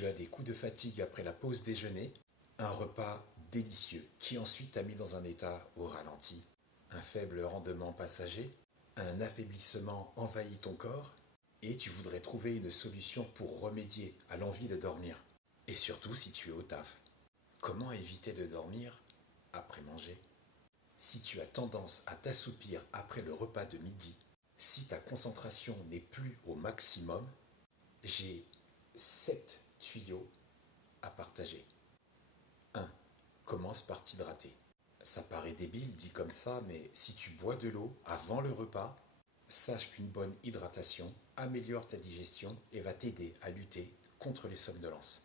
Tu as des coups de fatigue après la pause déjeuner, un repas délicieux qui ensuite t'a mis dans un état au ralenti, un faible rendement passager, un affaiblissement envahit ton corps et tu voudrais trouver une solution pour remédier à l'envie de dormir. Et surtout si tu es au taf. Comment éviter de dormir après manger? Si tu as tendance à t'assoupir après le repas de midi, si ta concentration n'est plus au maximum, j'ai 7 tuyaux à partager. 1. Commence par t'hydrater. Ça paraît débile dit comme ça, mais si tu bois de l'eau avant le repas, sache qu'une bonne hydratation améliore ta digestion et va t'aider à lutter contre les somnolences.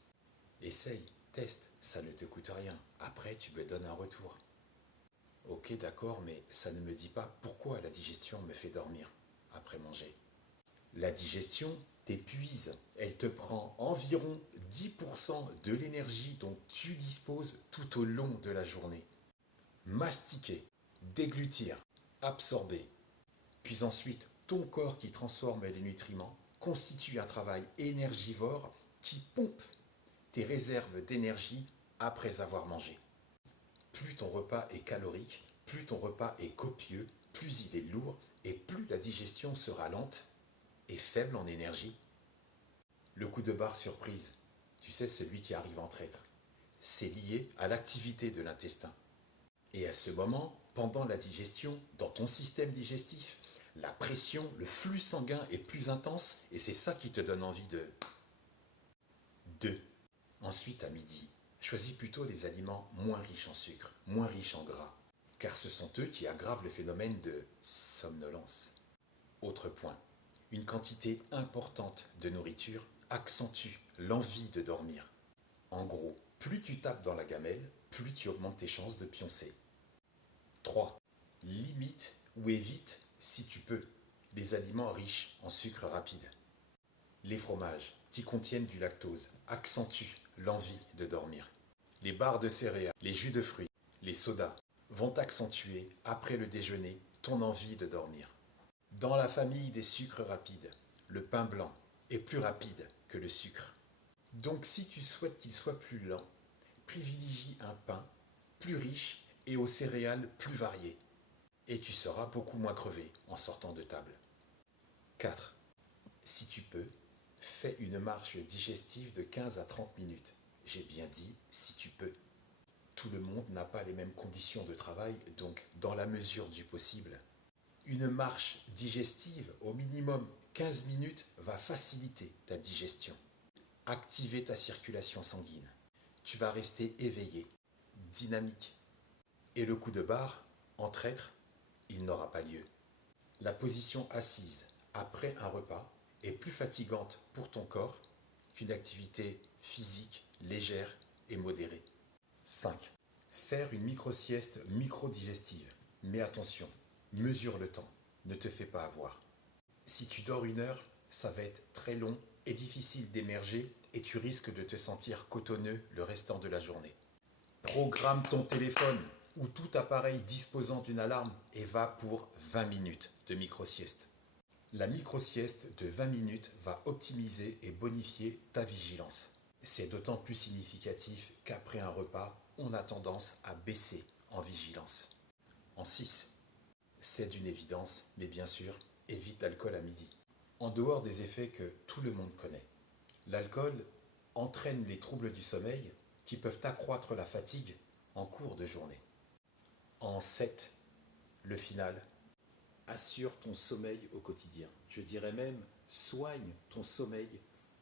Essaye, teste, ça ne te coûte rien. Après, tu me donnes un retour. Ok, d'accord, mais ça ne me dit pas pourquoi la digestion me fait dormir après manger. La digestion t'épuise. Elle te prend environ 10% de l'énergie dont tu disposes tout au long de la journée. Mastiquer, déglutir, absorber. Puis ensuite, ton corps qui transforme les nutriments constitue un travail énergivore qui pompe tes réserves d'énergie après avoir mangé. Plus ton repas est calorique, plus ton repas est copieux, plus il est lourd et plus la digestion sera lente et faible en énergie. Le coup de barre surprise, tu sais, celui qui arrive en traître, c'est lié à l'activité de l'intestin. Et à ce moment, pendant la digestion, dans ton système digestif, la pression, le flux sanguin est plus intense et c'est ça qui te donne envie de... 2. Ensuite, à midi, choisis plutôt des aliments moins riches en sucre, moins riches en gras, car ce sont eux qui aggravent le phénomène de somnolence. Autre point, une quantité importante de nourriture accentue l'envie de dormir. En gros, plus tu tapes dans la gamelle, plus tu augmentes tes chances de pioncer. 3. Limite ou évite, si tu peux, les aliments riches en sucre rapide. Les fromages qui contiennent du lactose accentuent l'envie de dormir. Les barres de céréales, les jus de fruits, les sodas vont accentuer, après le déjeuner, ton envie de dormir. Dans la famille des sucres rapides, le pain blanc est plus rapide que le sucre. Donc si tu souhaites qu'il soit plus lent, privilégie un pain plus riche et aux céréales plus variées. Et tu seras beaucoup moins crevé en sortant de table. 4. Si tu peux, fais une marche digestive de 15 à 30 minutes. J'ai bien dit si tu peux. Tout le monde n'a pas les mêmes conditions de travail, donc dans la mesure du possible. Une marche digestive, au minimum 15 minutes, va faciliter ta digestion, activer ta circulation sanguine. Tu vas rester éveillé, dynamique. Et le coup de barre, en traître, il n'aura pas lieu. La position assise après un repas est plus fatigante pour ton corps qu'une activité physique légère et modérée. 5. Faire une micro-sieste micro-digestive. Mais attention, mesure le temps, ne te fais pas avoir. Si tu dors 1 heure, ça va être très long et difficile d'émerger et tu risques de te sentir cotonneux le restant de la journée. Programme ton téléphone ou tout appareil disposant d'une alarme et va pour 20 minutes de micro-sieste. La micro-sieste de 20 minutes va optimiser et bonifier ta vigilance. C'est d'autant plus significatif qu'après un repas, on a tendance à baisser en vigilance. En 6, c'est d'une évidence, mais bien sûr, évite l'alcool à midi. En dehors des effets que tout le monde connaît, l'alcool entraîne les troubles du sommeil qui peuvent accroître la fatigue en cours de journée. En 7, le final, assure ton sommeil au quotidien. Je dirais même, soigne ton sommeil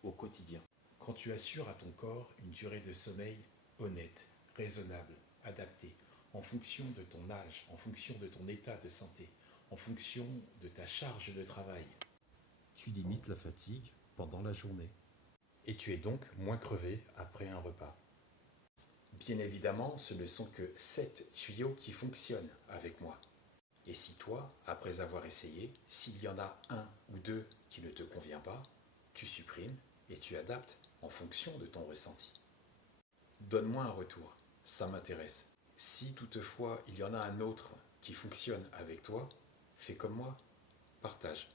au quotidien. Quand tu assures à ton corps une durée de sommeil honnête, raisonnable, adaptée, en fonction de ton âge, en fonction de ton état de santé, en fonction de ta charge de travail, tu limites la fatigue pendant la journée. Et tu es donc moins crevé après un repas. Bien évidemment, ce ne sont que 7 tuyaux qui fonctionnent avec moi. Et si toi, après avoir essayé, s'il y en a un ou deux qui ne te convient pas, tu supprimes et tu adaptes en fonction de ton ressenti. Donne-moi un retour, ça m'intéresse. Si toutefois il y en a un autre qui fonctionne avec toi, fais comme moi, partage.